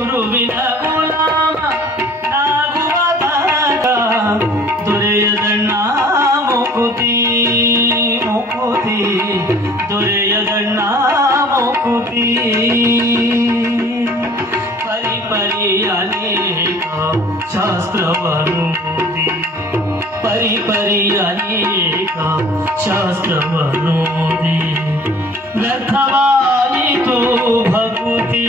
ಗುರುವಿನ ಗುಲಾಮ ನಾಗುವ ತನಕ ದೊರೆಯದಣ್ಣ ಮುಕುತಿ ಮುಕುತಿ ದೊರೆಯದಣ್ಣ ಮುಕುತಿ ಪರಿ ಪರಿ ಅನೇಕ ಶಾಸ್ತ್ರವನ್ನೂದಿ ಪರಿ ಪರಿ ಅನೇಕ ಶಾಸ್ತ್ರವನ್ನೂದಿ ವ್ಯರ್ಥವಾಯಿತು ಭಕುತಿ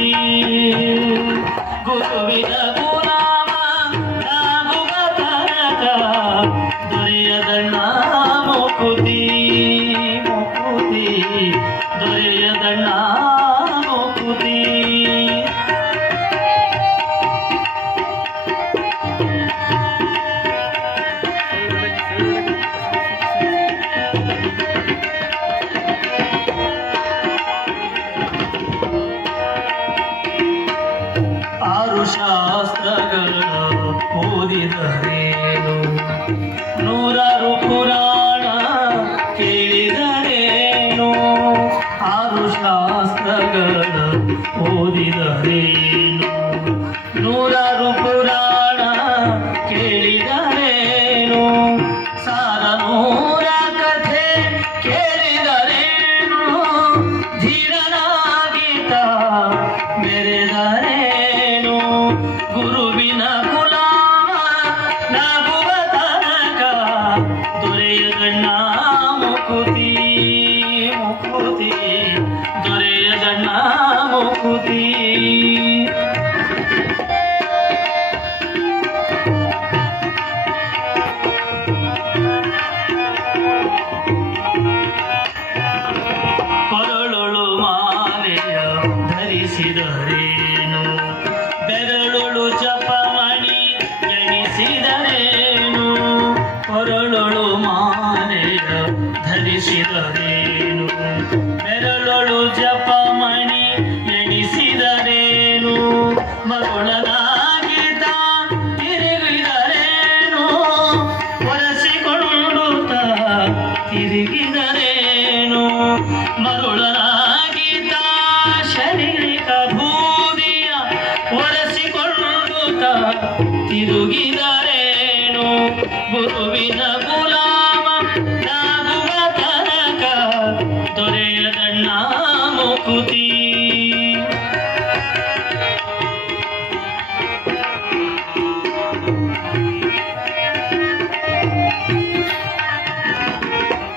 ಗುರುವಿನ ಗುಲಾಮ ನಾಗುವ ತನಕ ದೊರೆಯದಣ್ಣ ಮುಕುತಿ ಮುಕುತಿ ದೊರೆಯದಣ್ಣ ಮುಕುತಿ ಆರು ಶಾಸ್ತ್ರಗಳ ಓದಿದರೇನು ನೂರಾರು ಪುರಾಣ ಕೇಳಿದರೇನು ಆರು ಶಾಸ್ತ್ರಗಳ ಓದಿದರೇನು ನೂರಾರು ಪುರಾಣ ಕೇಳಿದರೇನು ಸಾರ ನೂರ ಕಥೆ ಕೇಳಿದರೇನು ಧೀರನಾಗೀತ ಮೆರೆದರೇನು ಗುರುವಿನ ಗುಲಾಮ ನಾಗುವ ತನಕ ದೊರೆಯದಣ್ಣ ಮುಕುತಿ ಮುಕುತಿ ದೊರೆಯದಣ್ಣ ಮುಕುತಿ ಕೊರಳೊಳು ಮಾಲೆಯ ಧರಿಸಿದರೇನು ಬೆರಳೊಳು ಜಪಮಣಿ ಎಣಿಸಿದರೇನು ಕೊರಳೊಳು ಮಾಲೆಯ ಧರಿಸಿದರೇನು ಬೆರಳೊಳು ಜಪಮಣಿ ಎಣಿಸಿದರೇನು ಮರುಳನಾಗಿದ್ದ ತಿರುಗಿದರೇನು ಒರೆಸಿಕೊಳ್ಳುತ್ತ ತಿರುಗಿದರೇನು ಮರುಳನಾಗಿದ್ದ ಶರೀರಿಕ ಭೂಮಿಯ ಒರೆಸಿಕೊಳ್ಳುತ್ತ ತಿರುಗಿದರೇನು ಗುರುವಿನ ಗುಲಾಮ ನಾಗುವ ತನಕ ದೊರೆಯದಣ್ಣ ಮುಕುತಿ